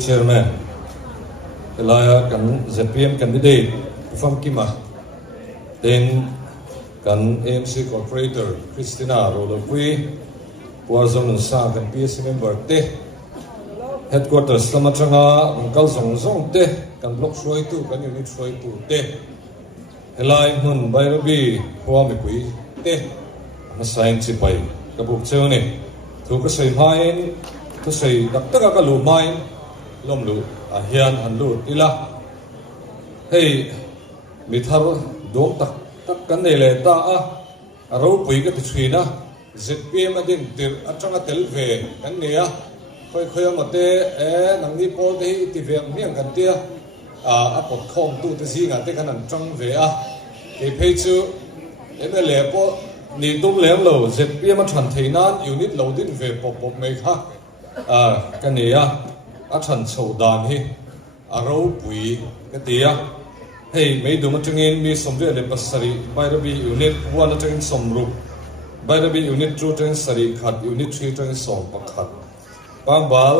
Chairman, Elaya kan ZPM candidate from Kima, then kan AMC Corporator Christina Rolopui, Warzone Sa kan PSC member te, headquarters Lamachanga, Uncle Zong te, kan block Shoi tu, kan unit Shoi tu te, Elaya Hun Bayrabi, Huamipui te, Masain Chipai, Kabuk Chone, Tukasay Main, to say Dr. Kalumain. Lom lu hian han lu ila hey mi thar dom tak kan nei le ta a ro pui ka ti chhina ZPM adin tir atanga tel ve kan nia khoi ma te nang ni pol te ti ve miang kan tia a pot khom tu te zinga te kan an tang ve a ke phei chu MLA po ni dum leng lo ZPM a than theinan unit lo din ve pop mai kha kan nia a than chho dan hi a ro pui ka tia hey mei dum atangin mi somre le pasari Bayrabi unit 1 atang somru Bayrabi unit 2 atang sari khat unit 3 atang som pakhat pambal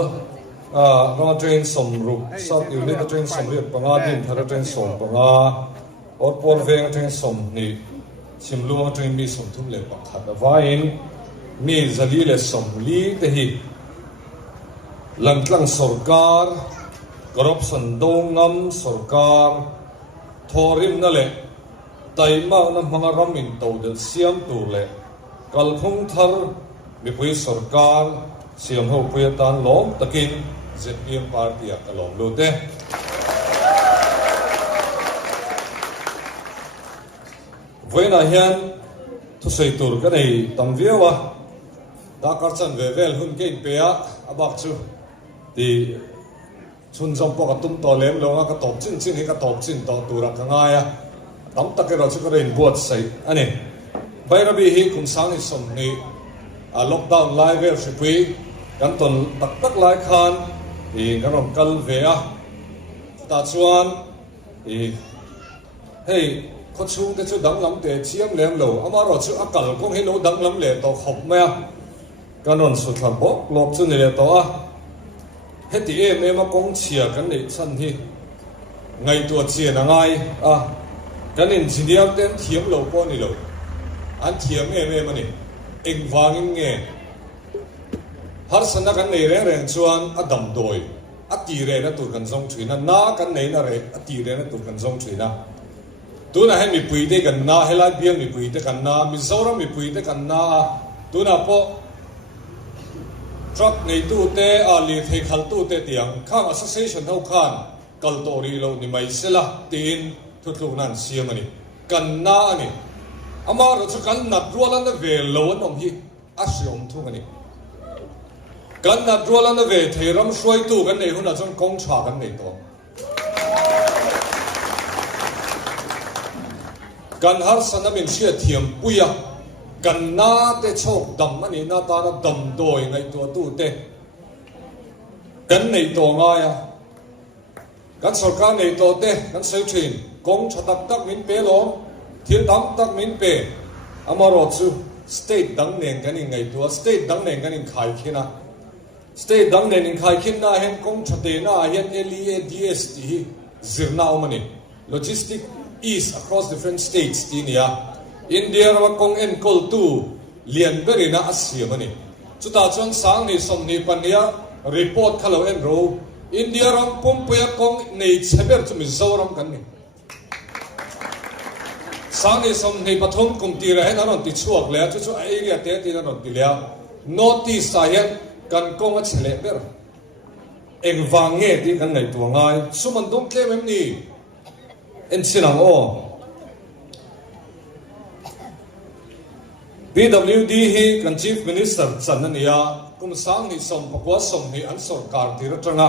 ro atang somru sub unit atang somri panga din thar atang som panga or por veng atang som ni simlu atang mi som thum le pakhat avain mi zali le som li te hi Langtlang Sarkar, corruption dongam Sarkar, thorim na le, taima na mga ramin tawdel siyam tule, kalkung thar, mipui Sarkar, siyam ho puyatan lom takin, ZPM party at alom lute. Vena hiyan, to say tur kanay tamviyawa, dakarchan vevel hun kain pea, abak chu. Thì chun trong po ka tum to lem lo nga ka top chin hi ka top chin to tura ka nga ya tam tak ro chu ka rein buat sai ani Bayrabi hi kum sang ni som ni a lockdown live ver shipui kan ton tak lai khan thì kan rom kal ve a ta chuan thì hey ko chung te chu dang lam te chiam lem lo ama ro chu akal kong hi lo dang lam le to khop ma kan ron su thla bok lok chu ni le to a hết thì em cũng chia cái này chân thì ngày tuổi chia là ngay cái này chỉ đi ăn tên thiếm lẩu con này lẩu ăn thiếm em mà này anh vang nghe har san cái này rèn chuan đầm đồi tì rèn nó tụt gần sông thủy na cái này là rèn tì rèn nó tụt gần sông thủy na tu na hay mi pui te gần na hay lại biếng mi pui te gần na mi zora mi pui te gần na tu na po truck nei tu te li thei khal tu te tiang khang association ho khan kal to ri lo ni mai sela tin thu thu nan siam ani kan na ani ama ro chu kan na rualan na ve lo an om hi a siom thu ani kan na rualan na ve thei ram shroi tu kan nei hun na chon kong cha kan nei to kan har sanamin sia thiam puya kan na te chok dam ani na ta na dam doi ngai to tu te kan nei to nga ya kan sarkar nei to te kan sei thin kong chatak tak min pe lo thil dam tak min pe amaro chu state dang nen kan ngai to state dang nen kan khai khina state dang nen khai khin na hen kong chate na hen LEADS ti zirna omani logistic is across different states ti nia India ra kong en kol tu lian berina asiam ani chuta chon sang ni som ni pania report khalo en ro India ram pumpuya kong nei cheber chu mizoram kan ni sang ni som ni pathum kum ti ra hen aron ti chuak le chu ai ria te ti aron ti le notice a hen kan kong a chele ber eng wange ti kan nei tu ngai suman dum tlem em ni en sinang o PWD hi kan chief minister chanania kum sang ni som pakwa som ni an sarkar tira tanga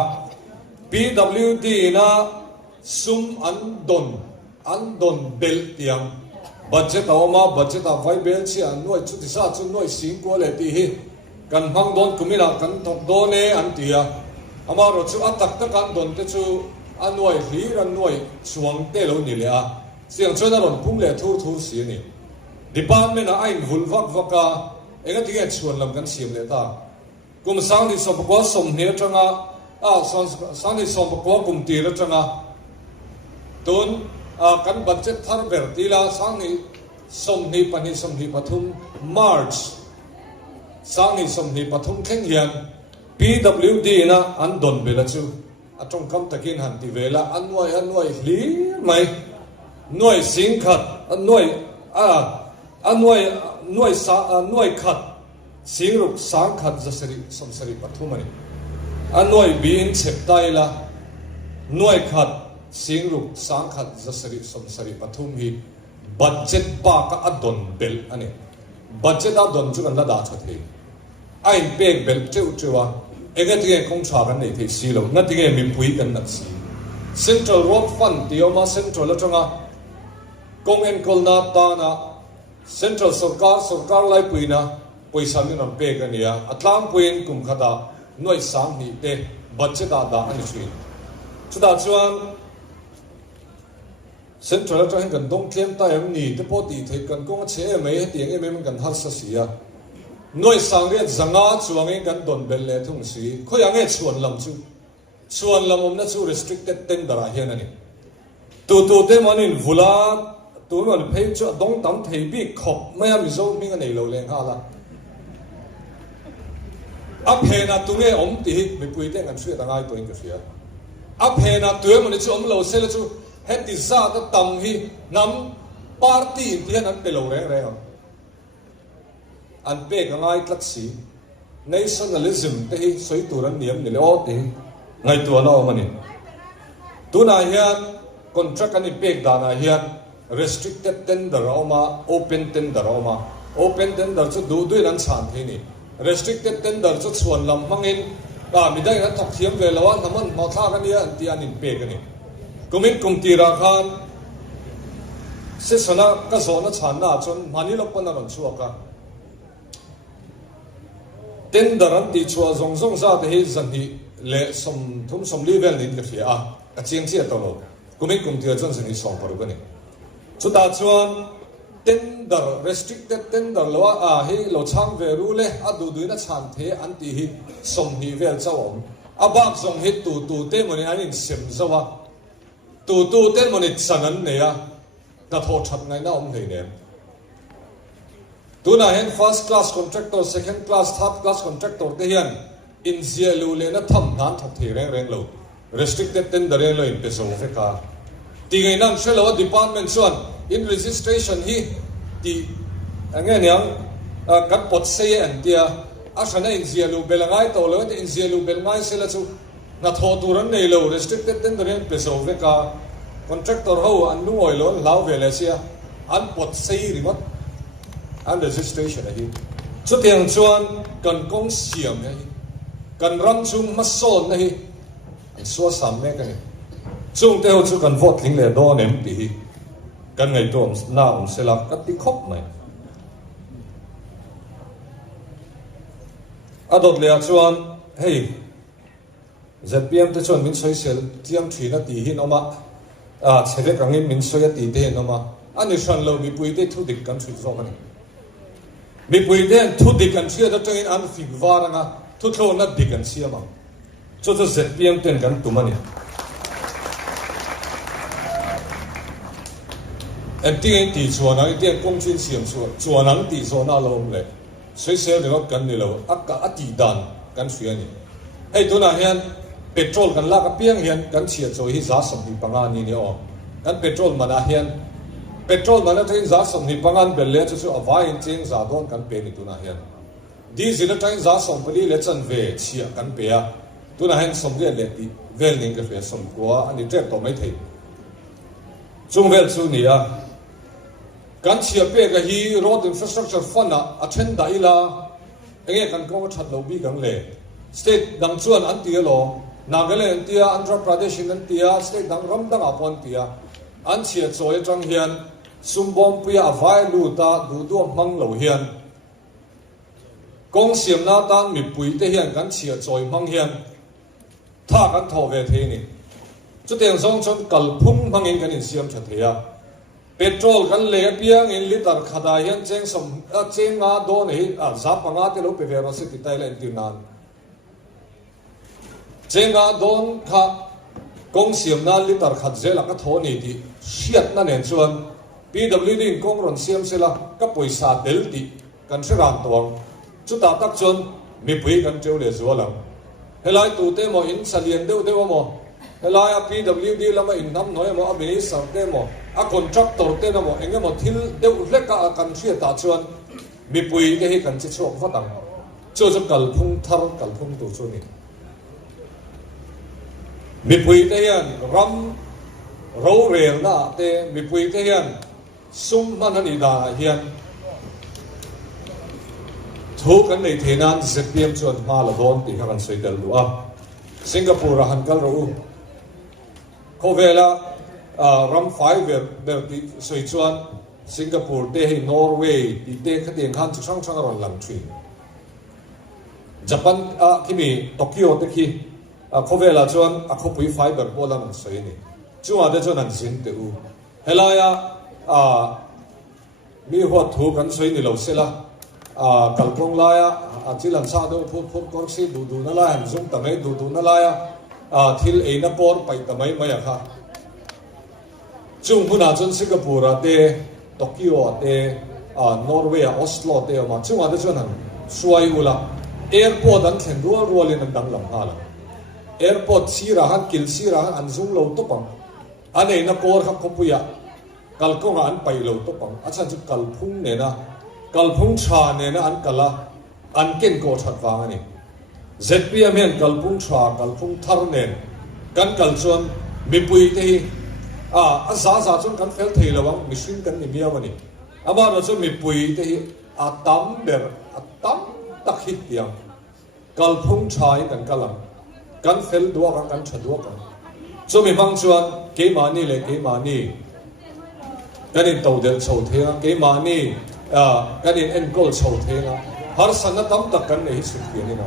PWD na sum an don bel tiang budget awma budget a vai bel chi an noi chu ti sa chu noi sing ko le ti hi kan hang don kumina kan thok do ne an tia ama ro chu atak ta kan don te chu anoi hlir an noi chuang te lo ni le a siang chona ron pum le thur thur si ni department a ain vul vak vaka enga ti ge chuan lam kan sim le ta kum sang ni so ko som ne changa a sang ni so ko kum ti ra changa tun kan budget thar ber ti la sang ni som ni pani som ni pathum March sang ni som ni pathum kheng hian PWD na an don bela chu atong kam takin han ti vela anwai hli mai noi sing khat anwai sa anwai khat sing ruk sang khat zasari somsari pathumani anwai bin cheptai la noi khat sing ruk sang khat zasari somsari pathum hi budget pa ka adon bel ani budget adon chu kan la da thathe ai pek bel chewa ega tige kong cha kan nei the silo na tige mi pui kan nak si central road fund tioma central la changa kong en kolna ta na central sarkar lai puina poisa ni ram pe kan ya atlam puin kum khata noi sang ni te budget da ani chui chuda chuan central la kan dong tlem ta em ni te po ti the kan kong che mai tiang em kan har sa sia noi sang riat zanga chuange kan don bel le thung si khoyang e chuan lam om na chu restricted tender a hian ani tu te manin vula tu man phei chu dong tam thei bi khop maya mi zo mi nga nei lo leng hala a phena tu nge om ti mi pui te kan thria tangai toin ka fia a phena tu man chu om lo sel chu het ti za ta tam hi nam party ti han pe lo reng an pe ka ngai tlat si nationalism te hi soi turan niam ni le o te ngai tu na o mani tu na hian contract ani pe da na hian restricted tender oma open tender chu du ran chan the ni restricted tender chu chuan lam mangin mi dai na thok thiam ve lawa naman ma tha ka ni an ti an in pe ka ni kumin kum ti ra khan se sona ka zona chan na chon mani lok pa na ron chu ka tender an ti chua zong za te hi zan hi le som li vel nin ka fia a chiang chi to lo kumin kum ti chon zan hi som paru ka ni chuta chuan tender restricted tender lo hi lo chang ve ru le a du na chan the an ti hi som hi vel chawom a bak zong hi tu te moni an in sem zawa tu te moni chanan ne ya ta tho that ngai na om nei ne tu na hen first class contractor second class third class contractor te hian in zia lu le na tham nan thak the reng lo restricted tender lo in peso fe ka ti ngai nam shelo department chuan in registration hi ti ange nyang kat pot se an tia a shana in zia lu belangai to lo in zia lu belangai se la chu na tho turan nei lo restricted tender in peso fe ka contractor ho an nu oi lo lau ve le sia an pot se remote an registration hi chu tiang chuan kan kong siam hi kan ram chung ma son hi so sam me ka ni chung te ho chu kan vote ling le do nem ti hi kan ngai to na sela ka ti khop mai adot le chuan hey ZPM te chuan min soi sel tiam thina ti hin oma cheve kangin min soya ti te noma ani shan lo mi pui te thu dik kan thu zo mani mi pui te thu dik kan sia da tengin an fi waranga thu tho na dik kan sia ma cho ZPM ten kan tu mani em tiếng tỷ chuan ang tiếng công chuyên siam chuan ang tỷ chuan na lo le soi sel le kan ni lo akka ati dan kan suya ni hey tu na hian petrol kan la ka piang hian kan chia choi hi za som hi panga ni ni o kan petrol mana hian petrol mana train za som hi pangan bel le chu avai in cheng za don kan pe ni tu na hian diesel train za som pali le chan ve chia kan pe a tu na hian som le ti vel ning ka fe som kwa ani trek to mai thei chung vel chu ni a kan chia pe ka hi road infrastructure fund a then da ila enge kan ko that lo bi gang le state dang chuan an ti lo Nagaland tia Andhra Pradesh in tia state dang ram dang apon tia an chia choi tang hian sumbom puya avai lu ta du du mang lo hian kong siam na tan mi pui te hian kan chia choi mang hian tha kan tho ve the ni chu teng song chon kal phum mangin kan in siam tha theya petrol kan le piang in liter khada hian cheng som cheng nga do nei a za panga te lo pe ve ro se ti tai len tin nan cheng nga don kha kong siam na liter khat zela ka tho ni ti siat na nen chuan PWD kong ron siam sela ka poisa del ti kan se ran tawng chu ta tak chon mi pui kan cheu le zo lang helai tu te mo in salien deu deu mo helai a PWD lama in nam noi mo a minister te mo a contractor te na mo enge mo thil deu hleka a kan thria ta chuan mi pui te hi kan chi chok fatang chu chu kal phung thar kal phung tu chu ni mi pui te hian ram ro rel na te mi pui te hian sum man ani da hian thu kan nei thenan ZPM chuan ma la don ti kan sei dal lu a Singapore han kal ro kovela ram 5 ver ti sei chuan Singapore te hi Norway ti te khateng khan chu sang sang ron lang thui Japan kimi Tokyo te ki kovela chuan a khopui fiber bolan sei ni chuwa de chuan an sin te u helaya mi ho thu kan sei ni lo sela kalpong laya chilan sa do phut kor si du du na la han zum tamai du du na laya thil e na por pai tamai maya kha chung huna chon Singapore te Tokyo te Norway Oslo te ma chung ade chon han suai ula airport an thlen rual rual in an dang lam hala airport sira han kil sira han an zum lo to pang ane na kor kha kopuya kalkonga an pai lo to pang acha chu kalphung ne na kalphung tha ne na an kala an ken ko that wang ani ZPM hen kalphung tha kalphung thar nen kan kalchon mi pui te a za za chon kan fel thei lawang machine kan ni miaw ani ama ro chu mi pui te a tam ber a tam tak hit tiang kalphung thai kan kalam kan fel duwa kan tha duwa kan chu mi bang chuan ke mani le ke mani kan in tau del chho thea ke mani kan in enkol chho thea har sana tam tak kan nei su ki ni na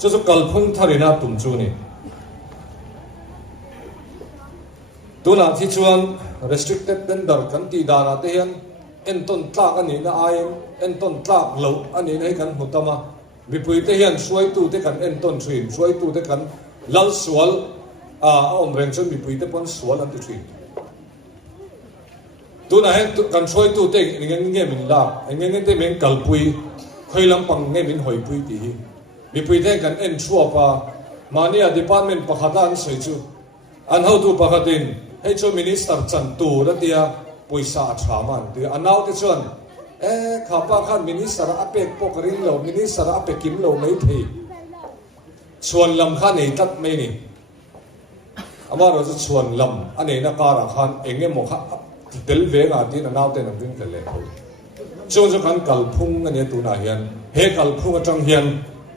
chu kalphung tharina tum chu ni tuna thi chuan restricted tender kan ti dana te hian en ton tlak ani na aim en ton tlak lo ani nei kan hutama mi pui te hian suai tu te kan en ton thin suai tu te kan lal sual om reng chon mi pui te pon sual an ti thin tuna hen kan suai tu te nge min la nge te men kalpui khoilam pang nge min hoi pui ti hi mi pui te kan en chua pa mania department pakhadan sei chu an ho tu pakhatin hei chu minister chan tu ra tia poisa thaman ti anau te chuan khapa khan minister apek pokarin lo minister apekim lo mai thei chuan lam khan nei tat mai ni amaro chu chuan lam ane na kara khan enge mo kha tel ve ga ti na nau te na ding le ho chu kan kalphung ane tu na hian he kalphung atang hian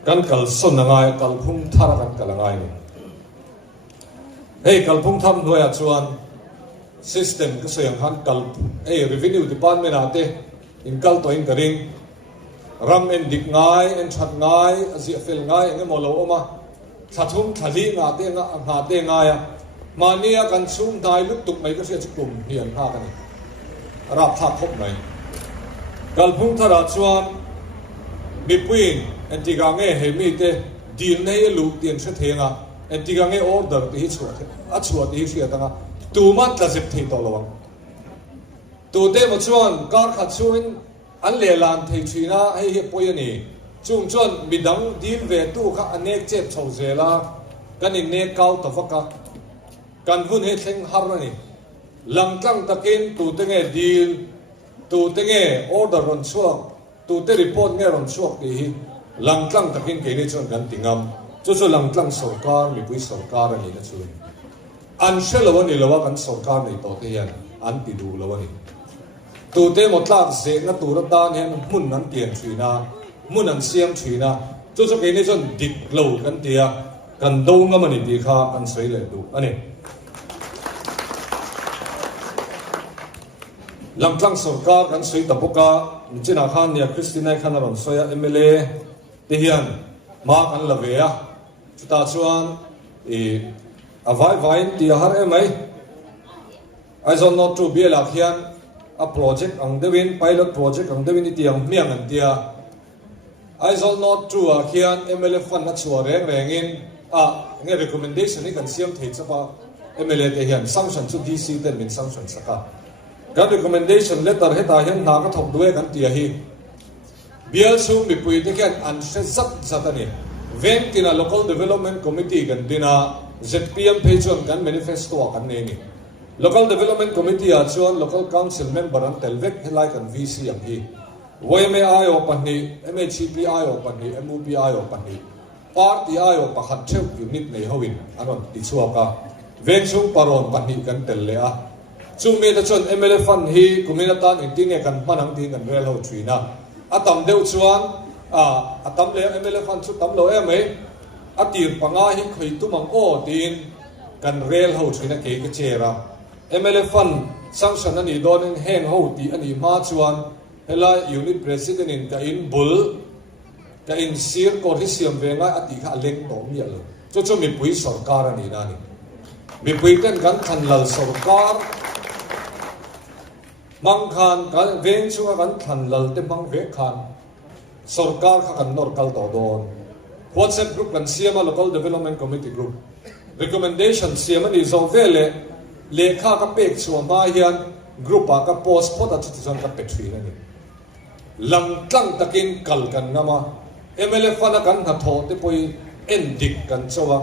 kan kal son na ngai kalphung thara kan kalangai ni hey kalphung tham noya chuan system ka soyang han kal revenue department ate in kal to in karing ram en dik ngai en that ngai azi fel ngai enge mo lo oma thathum thali nga te ngai mania kan sum dai lut tuk mai ka se chukum hian ha kan ra tha khop mai kalphung thara chuan mi puin en tiga nge he mi te din nei lu tien se thenga en tiga nge order ti chua ti hi ta tu mat la zep thei to lawang tu te mo chuan kar kha chuin an le lan thei thina hei he poi ani chung chuan midang din ve tu kha anek chep chho zela kan in ne kau to faka kan hun he thleng har ani langtlang takin tu te nge deal tu te nge order ron chuak tu te report nge ron chuak ti hi langtlang takin ke ni chuan kan tingam chu langtlang sarkar mi pui sarkar ani na chu an shelo ni lawa kan sarkar nei to te yan an ti du lawa ni tu te motlak ze na tu ra dan hen mun nan tian thina mun an siam thina chu ke ni chon dik lo kan tia kan do ngamani ti kha an sei le du ani lam tlang sarkar kan soi tapoka china khan ya Christina khan ron soya MLA te hian ma kan lavea chuta chuan avai vain ti har emai I don't know to be like hian a project ang dewin pilot project ang dewin itiang miang an tia I don't know to hian MLA fan na chuwa rengin nge recommendation ni kan siam thei chapa MLA te hian sanction chu DC ten min sanction saka kan recommendation letter heta hian na ka thok duwe kan tia hi bial su mi pui te kan an se zat zatani ven tina local development committee kan dina ZPM page kan manifesto kan ne ni local development committee chuan local council member an telvek helai kan VC ang hi YMA ayo pani MHCP ayo pani MUP ayo pani party ayo pakhat theu unit nei hoin anon ti chuaka ven chung paron pani kan telle a chu me da chon MLA fan hi kuminatan intinge kan panang ti kan rel ho thina atam deu chuan atam le MLA fan chu tam lo emai atir panga hi khoi tu mang o tin kan rel ho thina ke ke chera MLA fan sanction ani donin heng ho ti ani ma chuan hela unit president in ka in bul ka in sir ko hisiam venga ati kha leng to mi alo chu mi pui sarkar ani na ni mi pui ten kan thanlal sarkar mang khan kan veng chunga kan thanlal te mang ve khan sarkar kha kan nor kal to don WhatsApp group kan siama local development committee group recommendation siama ni zo vele lekha ka pek chuama hian group ka post phota chu chon ka petri na ni lam tlang takin kal kan nama MLA fana kan na tho te poi endik kan chawa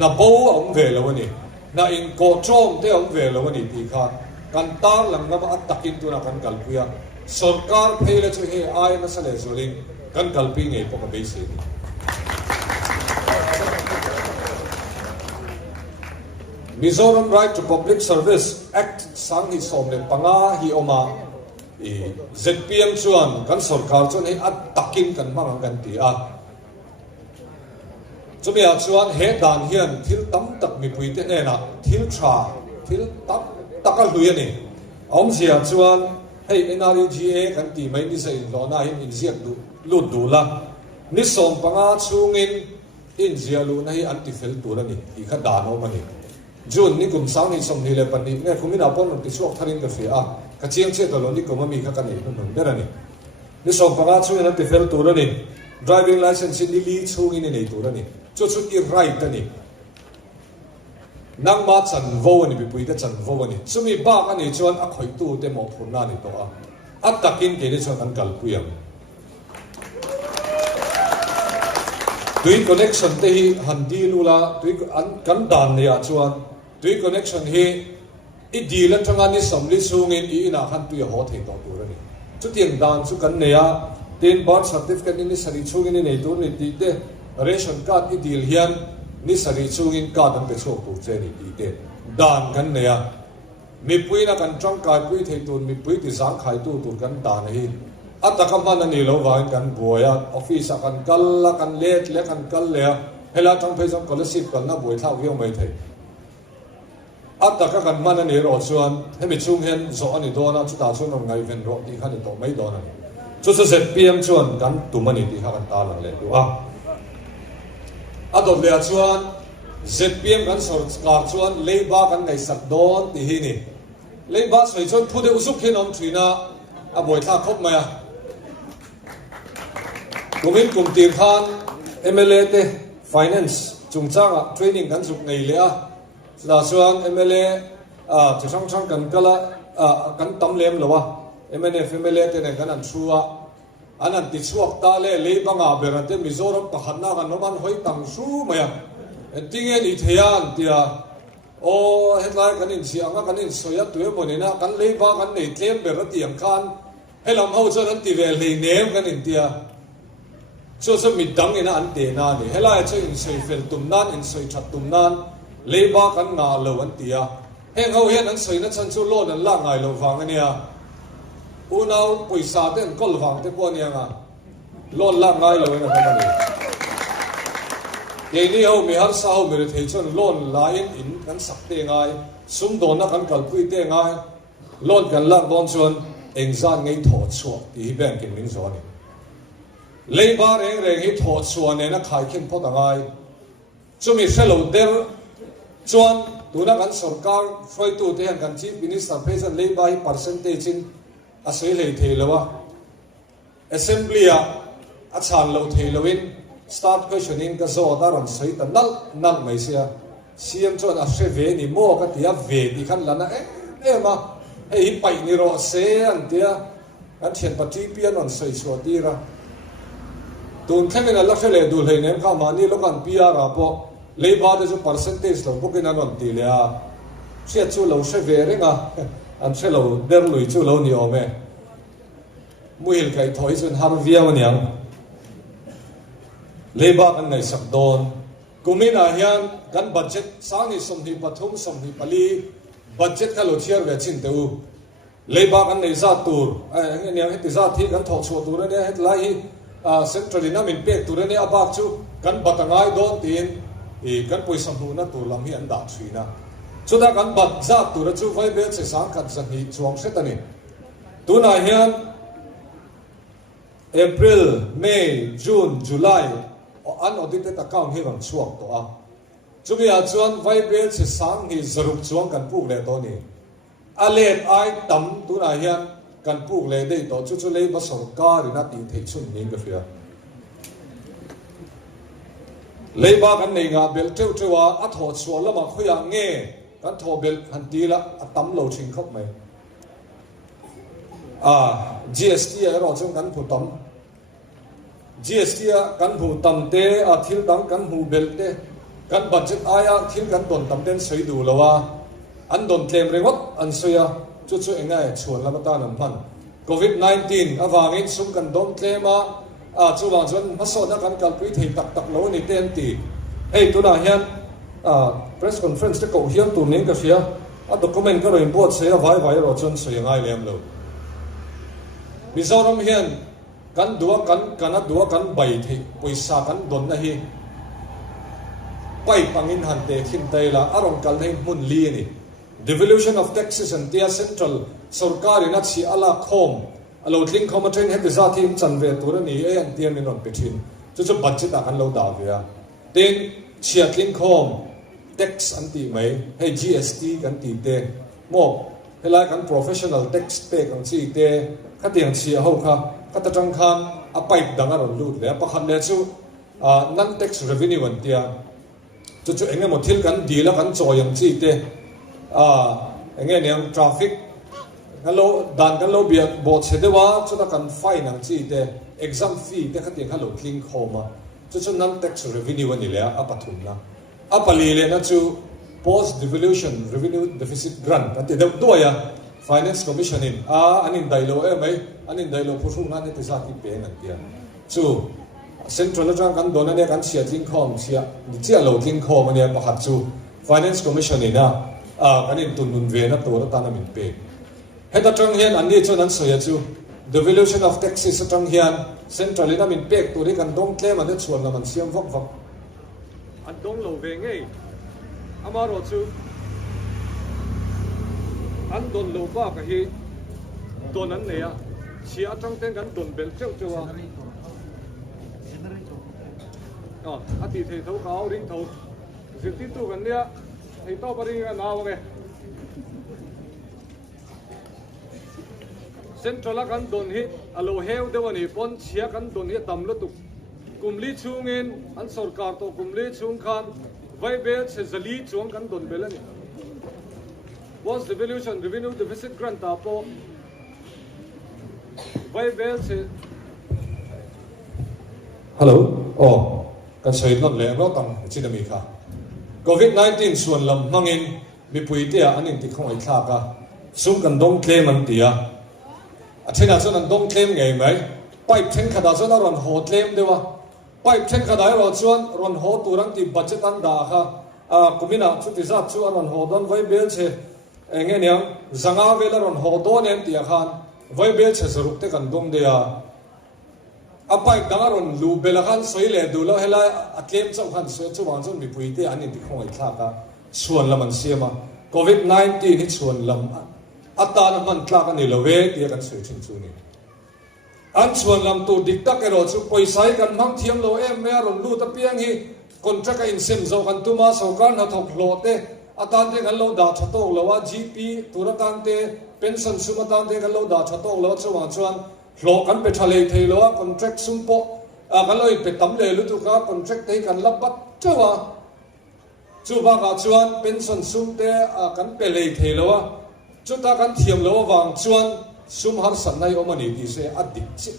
na bo om ve lo ni na in ko trom te om ve lo ni ti kha kan tar lang ngama at takin tu na kan kalpuya sarkar pheile chu he ai na sale zoling kan kalpi nge po ka base Mizoram Right to Public Service Act sang hi somle panga hi oma ZPM chuan kan sarkar chuan he at takin kan mang kan ti a chumi a chuan he dan hian thil tam tak mi pui te ne na thil tha thil tak takal hui ani om sia chuan hey NREGA kan ti mai ni sei lo na hin in ziak du lut du la ni som panga chungin in zia lu na hi anti fel tu la ni i kha da no mani June ni kum sang ni som ni le pan ni ne kumina pon ti chuak tharin ka fi a ka chiang che to lo ni kum mi kha ka nei no bera ni ni som panga chungin anti fel tu la ni driving license ni li chungin nei tu la ni chu chu i right ani nang ma chan vo ani bi pui da chan vo ani chumi ba ka ni chuan a khoi tu te mo phun na ni to a at takin ke ni chuan an kal puyam tui connection te hi handi lula tui an kan dan ne a chuan tui connection hi i di la thanga ni somli chungin i ina khan tui ho thei to tu ani chu tiang dan chu kan ne a tin birth certificate ni sari chungin ni nei tu ni ti te ration card i dil hian ni sari chungin card an te chok tu che ni ti te dan kan ne a mi pui na kan tang kai pui thei tu mi pui ti sang khai tu tu kan dan hi atakam ni lo wa kan boya office kan kal la kan let le kan kal le hela tang phei jong scholarship kan na boi thau yong mai thei ataka kan man ni ro chuan hemi chung hen zo ani do na chu ta chu ngai ven ro ti khan to mai do na chu chu ZPM chuan kan tu mani ti ha kan ta lang le tu a adot le chuan ZPM kan sarkar chuan leiba kan ngai sak don ti hi ni leiba soi chuan thu de usuk hin om thina a boi tha khop mai a kumin kum tir khan MLA te finance chung changa training kan suk nei le a la chuan MLA chi sang sang kan kala kan tam lem lowa MLA te ne kan an thua anan ti chuak ta le leibanga berate Mizoram pakhatna kan noman hoi tang su maya tinge ni thean tia o headline kan in sianga kan in soya tu monina kan leiba kan nei tlem berati ang khan helam ho chuan an ti vel hei nem kan in tia so mi dang ina an te na ni helai che in soi fel tum nan in soi that tum nan leiba kan nga lo an tia heng ho hian an soi na chan chu lo nan la ngai lo wang ania unau poisa ten kol wang te ko nia nga lo la ngai lo na ka ni ye ni ho mi har sa ho mi re thei chon lon la in kan sak te ngai sum do na kan kal pui te ngai lon kan lak don chuan engzan ngei tho chuak ti hi bank in ring zone leibar eng reng hi tho chuan ne na khai khin phot angai chumi selo der chuan tuna kan sarkar froi tu te han kan chief minister president leibai percentage in a sei lei theilowa assembly a chan lo theiloin start questioning ka zo daram sei ta nal mai sia siam chuan a hre ve ni mo ka tia ve ti khan lana ema ei pai ni ro se an tia an thian pati pian on sei so tira tun khemin a lakhele dul hei nem ka mani lokan pia ra po leiba de percentage lo bokin anon ti le a sia chu lo hre ve renga an hre lo der lui chu lo ni ome muil kai thoi chun har viaw niang leiba kan nei sak don kumina hian kan budget sangi somhi pathum somhi pali budget ka lo thiar ve chin teu leiba kan nei za tur nge niang heti za thi kan tho chu tur ne het lai central in amin pek tur ne abak chu kan batangai don tin e kan poisam hu na tur lam hi an da thina chuda kan bat za tur chu vai be che sang khat za hi chuang se tani tuna hian April, May, June, July unaudited account hi rang chuak to a chumi a chuan vai be che sang hi zaruk chuang kan puk le to ni a let ai tam tuna hian kan puk le dei to chu le ba sarkar ina ti thei chun ning ka fia leiba kan nei nga bel teu tewa a tho chuan lama khoya nge kan tho bel han ti la a tam lo thing khop mai GST a ro chung kan phu tam GST a kan phu tam te a thil dang kan hu bel te kan budget aya thil kan don tam ten sei du lawa an don claim rewat an soya chu engai chuan lama ta nam man covid 19 awangin sum kan don claim a chu wang chuan maso na kan calculate thei tak lo ni ten ti ei tuna hian press conference te ko hian tu ning ka fia a document ka ro import se vai ro chun soi ngai lem lo Mizoram hian kan dua kan bai thi poisa kan don na hi pai pangin han te khin tai la arong kal nei mun li ni devolution of taxes and tia central sarkar ina chi ala khom alo tling khom train he za thi chan ve tur ni e an tiam ni non pethin chu budget a kan lo da via ten chia tling khom tax an ti mai he GST kan ti te mo helai kan professional tax pay kan chi te ka tiang chi ho kha ka ta tang khan a pipe dang aron lut le pa khan le chu non tax revenue an tia chu enge mo thil kan dila kan choyang chi te enge niang traffic hello dan kan lo bia bo chedewa chu ta kan fine ang chi te exam fee te ka tiang hello clean khoma chu non tax revenue ani le a pathum na a pali le na chu post devolution revenue deficit grant ati do ya finance commission in anin dailo mai anin dailo phusu nga ne tisa ki pe nan tia chu central atang kan dona ne kan sia tling khom sia ni chia lo tling khom ne pakhat chu finance commission ina kanin tunun ve na to ta na min pe heta tang hian an ni chu nan soya chu devolution of taxes atang hian central ina min pek tu ri kan dong claim ane chuan na man siam vok an dong lo ve ngei amaro chu an don lo ba ka hi don an neya chi atang ten kan don bel cheu chewa ati thei tho ka ring tho zirti tu kan nia thei to pari ga na wa ge central kan don hi alo heu dewani pon chia kan don hi tam lo tu kumli chungin an sarkar to kumli chung khan vai be che zali chung kan don belani was devolution revenue deficit grant apo vai be che hello kan sei not le ro tang chinami kha covid 19 suan lam mangin mi pui tia anin ti khong ai thla ka sum kan dong claim an tia athena chon an dong claim ngai mai pipe then khada chon ron ho claim dewa pipe then khada ro chuan ron ho turang ti budget an da kha kumina chu ti za chu ron ho don vai bel che enge niang zanga vela ron ho don em tia khan vai bel che zaruk te kan dong de ya apai dangaron lu belakan soile dulo hela atlem chau khan so chu wang chon mi pui te anin ti khong ai thla ka chuan lam an siama covid 19 hi chuan lam atan man tlak ani love ti kan sui chin chu ni an chuan lam tu dikta ke ro chu poisai kan mang thiam lo em me ron lu ta piang hi contract in sem zo kan tuma so kan na thok lo te atan te kan lo da thatok lo wa gp turatan te pension sumatan te kan lo da thatok lo chuwa chuan lo kan pe thale thei lo contract sumpo kan lo pe tam le lu tu ka contract te kan labat chuwa chu ba ka chuan pension sum te kan pe le thei lo chu ta kan thiam lo wang chuan sum har san nai omani ti se adik chi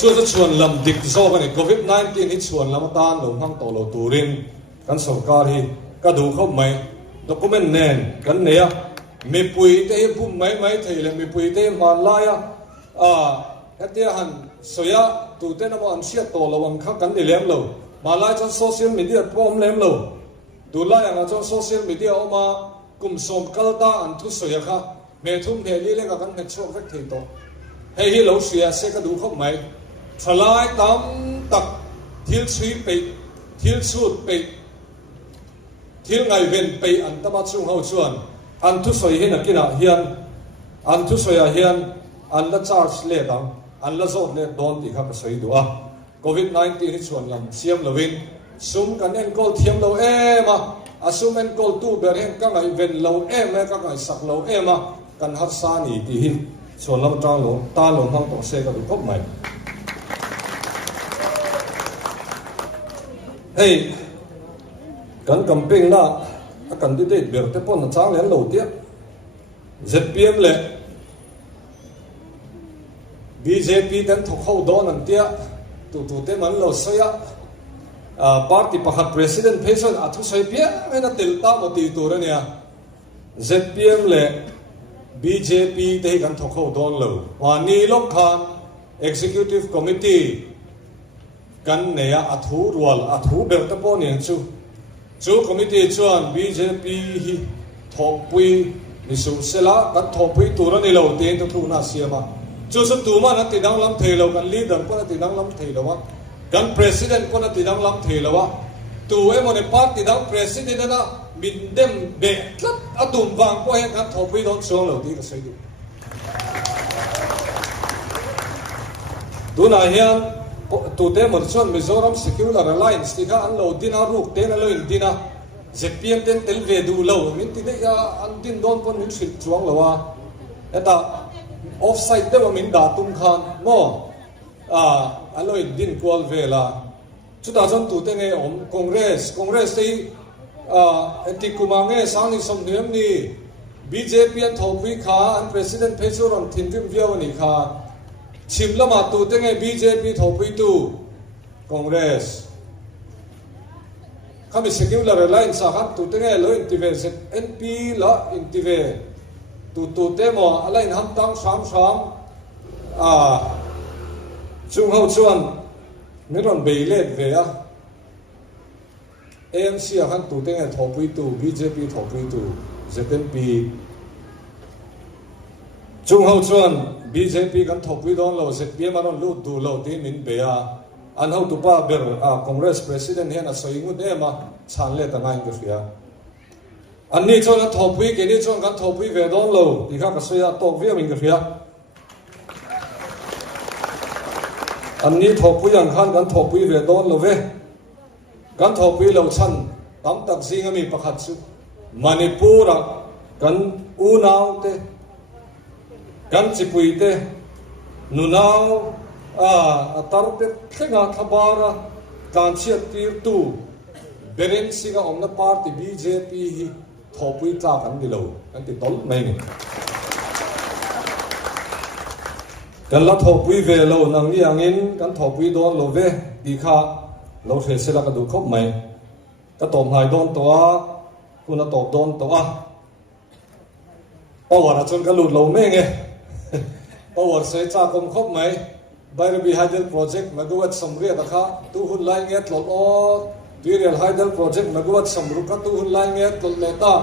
chu chuan lam dik zo kan covid 19 hi chuan lam tan lo hang to lo turin kan sarkar hi ka du khop mai document nen kan ne ya me pui te bum mai mai theile me pui te man la ya atia han soya tu te na mo an sia to lo wang kha kan ni lem lo malai chan social media pom lem lo tu la ya chan social media oma kum som kalta an thu soya kha me thum he li le ka kan me chok vek thei to hei hi lo sia se ka du khop mai thalai tam tak thil chui pe thil sut pe thil ngai ven pe an tama chung ho chuan an thu soi hin akina hian an thu soya hian an la charge le dang an la zot le don ti kha ka soi du a covid 19 hi chuan lam siam lovin sum kan en kol thiam lo ema asum en kol tu ber hen ka ngai ven lo ema ka ngai sak lo ema kan har sa ni ti hi chuan lam tang lo ta lo hang to se ka du kop mai hey kan campaign na a candidate ber te pon chang len lo tia zpm le BJP dan thok ho don an tia tu te man lo soya party pakhat president phation athu soi pia mena tel ta mo ti tur ania zpm le BJP te kan thok ho don lo wani lok khan executive committee kan neya athu rual athu ber ta pon ni chu committee chuan BJP hi thok pui ni su sela kan thok pui tur ani lo te to thu na siama chu su tu ma na ti dang lam thei lo kan leader ko na ti dang lam thei lo wa kan president ko na ti dang lam thei lo wa tu e mo ne party dang president na min dem be tlat atum wang ko he kan thok pui don chong lo ti ka sei du tu na hian tu te mo chuan Mizoram Secular Alliance ti kha an lo dina ruk te na lo in dina zpm ten tel ve du lo min ti de ya an din don pon min sil chuang lo wa eta offside te min da tum khan mo aloi din kwal vela chuta jon tu te nge om congress te eti kumange sani som niam ni BJP an thopui kha an president phechuron thinrim viaw ni kha chimlama tu te nge BJP thopui tu congress kami secular alliance kha tu te nge lo intive NP la intive tu te mo alain ham tang sam chung ho chuan miron beilet ve a ANC han tu te nge thopui tu BJP thopui tu ZNP chung ho chuan BJP kan thopui don lo ZPM aron lu du lo ti min be a an ho tu pa ber congress president hen a soingu de ma chan le ta ngai ria an ni chuan an thopui ke ni chuan kan thopui ve don lo ti kha ka soya tok ve min ria an ni thopui ang khan kan thopui ve don lo ve kan thopui lo chan tam tak singa mi pakhat chu Manipur kan unaw te kan chipui te nunaw atar te thenga thabara kan chiat tir tu beren singa omna party BJP hi thopui tla kan dilo kan ti tol mai ni kan la thopui ve lo nang ni angin kan thopui don lo ve di kha lo the sela ka du khop mai ka tom hai don to a kuna top don to a power chon ka lut lo me nge power se cha kom khop mai Bairobi Hydel project Megawatt Samria dakha tu hun lai nge tlol o Turial Hydel project Megawatt Samruka tu hun lai nge tlol leta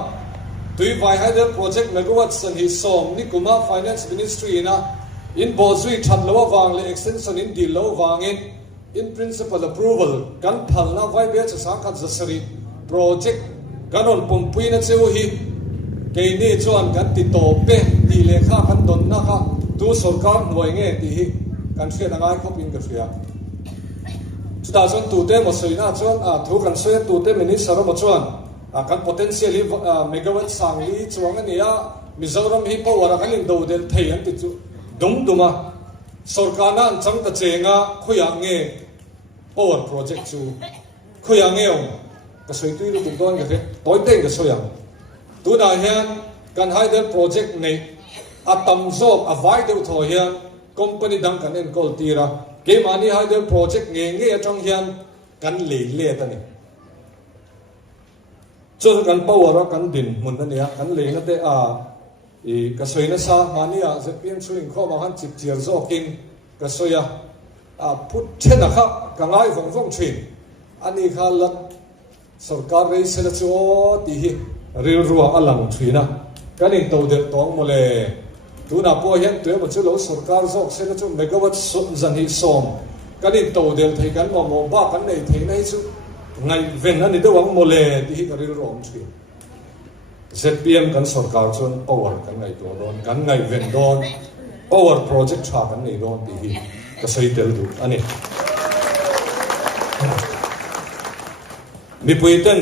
tui vai Hydel project Megawatt san hi som ni kuma finance ministry na in bozui that lo wang le extension in deal lo wangin in principle approval kan phalna vai be cha sa khat zasari project kan on pompui na cheu hi ke ni chuan kan ti to pe ti le kha kan don na kha tu sarkar noi nge ti hi kan thia na ngai khop in ka thia chuta chuan tu te mo soina chuan thu kan soe tu te mini sara mo chuan kan potential hi megawatt sang li chuang ania Mizoram hi power kan in do del thei an ti chu dum duma sarkar an chang ta chenga khoya nge power project chu khoya nge ong ka soi tu ru tum don ka the toy teng ka soya tu na hian kan hydel project nei atam job avai deu tho hian company dang kan en kol tira ke mani hydel project nge nge atang hian kan le ta ni cho kan power kan din mun na nia kan le na te i ka soi na sa mani a zepien chuin kho ma han chip chiar zo kin ka soya put thena kha ka ngai vong vong thin ani kha lat sarkar rei sela chu ti hi ril ruwa alang thina kanin to de tong mole tu na po hian tu mo chu lo sarkar zok sela chu megawatt sum zan hi som kanin to de thei kan mo ba kan nei thei nei chu ngai ven ani de wang mole ti hi ka ril rom thi ZPM kan sarkar chun power kan ngai to don kan ngai ven don power project tha kan nei don ti hi ka sei tel du ani mi puiten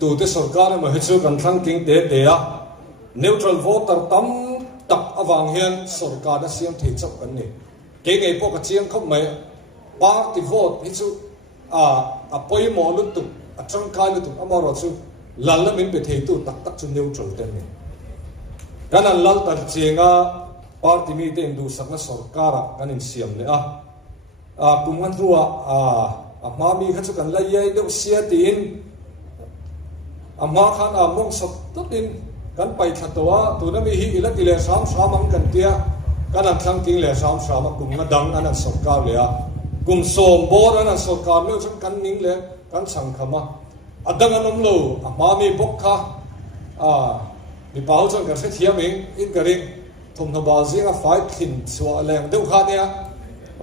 tu te sarkar ma hichu kan thang king te a neutral voter tam tak awang hian sarkar da siam thei chap kan ni ke ngei po ka chiang khop mai party vote hichu a poi mo lu tu a chang kai lu tu amaro chu lal min pe thei tu tak tak chu neutral ten ni kan an lal tar chenga party mi te ndu sakna sarkar kan in siam le kumngan ruwa mami kha chu kan lai yai deuh sia tin ama khan mong sat takin kan pai thatowa tuna mi hi ila tile sam samang kan tia kan an thlang king le sam sama kumna dang an sarkar le kum som bor an sarkar me chu kan ning le kan sang khama adang anom lo mami bokha mi pau chon kan se thiaming in garing thom na ba zinga fight thin chwa leng deuh kha nia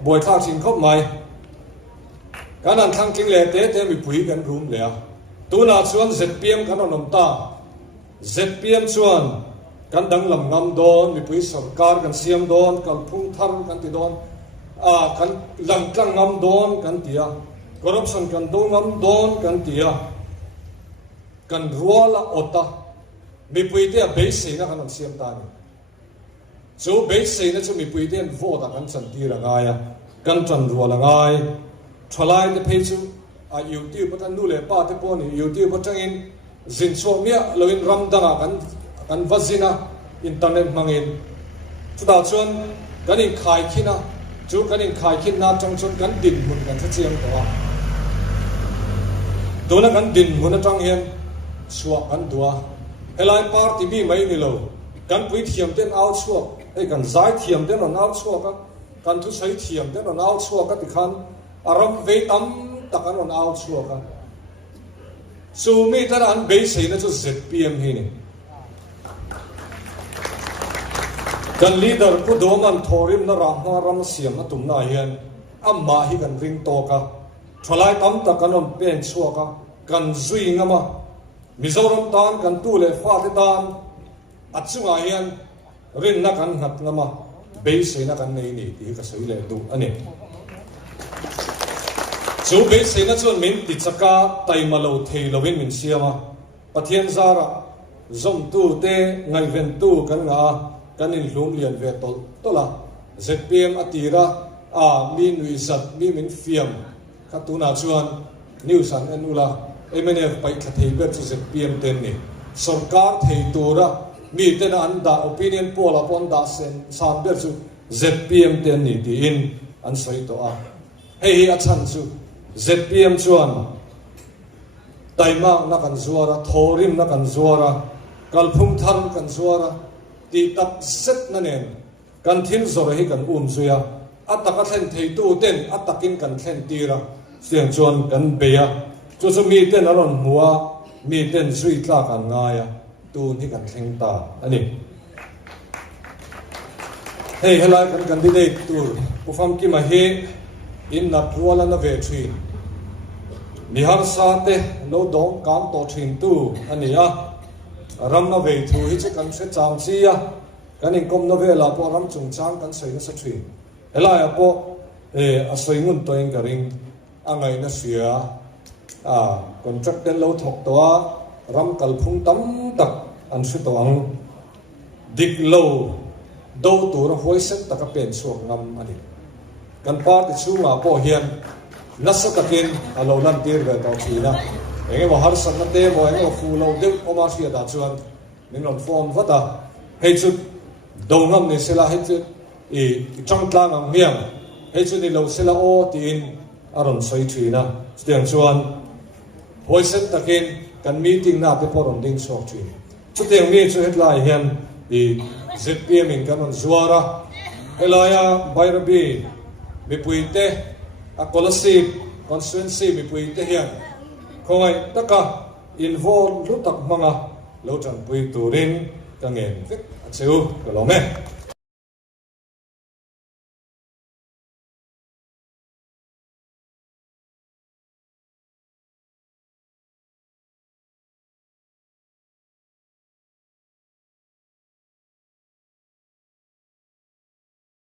boi tha thin khop mai kan an thang king le te mi pui kan room le tu na chuan ZPM kan onom ta ZPM chuan kan dang lam ngam don mi pui sarkar kan siam don kal phung thar kan ti don kan lang tlang ngam don kan tia corruption kan do ngam don kan tia kan ruala ota mi pui te base na kan siam ta ni so base na chu mi pui te vote kan chan ti ra nga ya kan chan ruala ngai thalai te phe chu YouTube patan nu le pa te poni YouTube patangin zin so mia loin ram danga kan vazina internet mangin chuda chon kanin khai khina chu kanin khai khin na chang chon kan din mun kan chiang to dona kan din mun atang hian suwa kan dua helai party bi mai ni lo kan pui thiam ten out suwa kan zai thiam ten on out suwa kan thu sai thiam ten on out suwa ka ti khan aram ve tam takan on out suwa ka so me tar an be sei na chu ZPM hi ni kan leader ku doman thorim na rahma ram siam na tum na hian amma hi kan ring to ka tholai tam takan on pen suwa ka kan zui ngama Mizoram tan kan tu le fa te tan achunga hian rin na kan ngat ngama be sei na kan nei ni ti ka sei le du ani so be sei na chon min ti chaka taimalo thei lovin min siama pathian zara zom tu te ngai ven tu kan nga kan in hlum lian ve tol tola ZPM atira mi nui zat mi min fiam khatuna chuan news an enula MNF pai thei ber chu ZPM ten ni sarkar thei tura mi ten an da opinion poll upon da sen sam ber chu ZPM ten ni ti in an soi to hei achan chu ZPM chuan taima na kan zuara thorim na kan zuara kalphung thar kan zuara ti tak set na nen kan thil zor hi kan zuya ataka thlen thei tu ten atakin kan thlen tira siang chuan kan beya chu chu mi ten aron muwa mi ten zui tla kan ngaya tu ni kan thleng ta ani hei helai kan candidate tur pufam ki ma he in na ruala na ve thin mi har sa te lo dong kam to thin tu ania ram na ve thu hi che kan se chang chi a kan in kom na ve la po ram chung chang kan sei na sa thri ela ya po a soi ngun to eng garing angai na sia contract den lo thok to ram kal phung tam tak an su to ang dik lo do tu ra hoi set tak a pen suak ngam ani kan pa ti chu nga po hian nasa takin alo lan tir ve to thina enge mo har san na te mo enge fu lo de o ma sia da chuan ning lom form vata hei chu do ngam ne sela hei chu i chang tlang ang miang hei chu ni lo sela o tin aron soi thina stiang chuan hoi set takin kan meeting na te poron ding sok thi chu te mi chu headline hian di ZPM in kan on zuara helaya bayrabi mi puite a kolasip constituency mi puite hian khongai taka involve lutak manga lo chan pui turin ka ngen vek a cheu ka lo me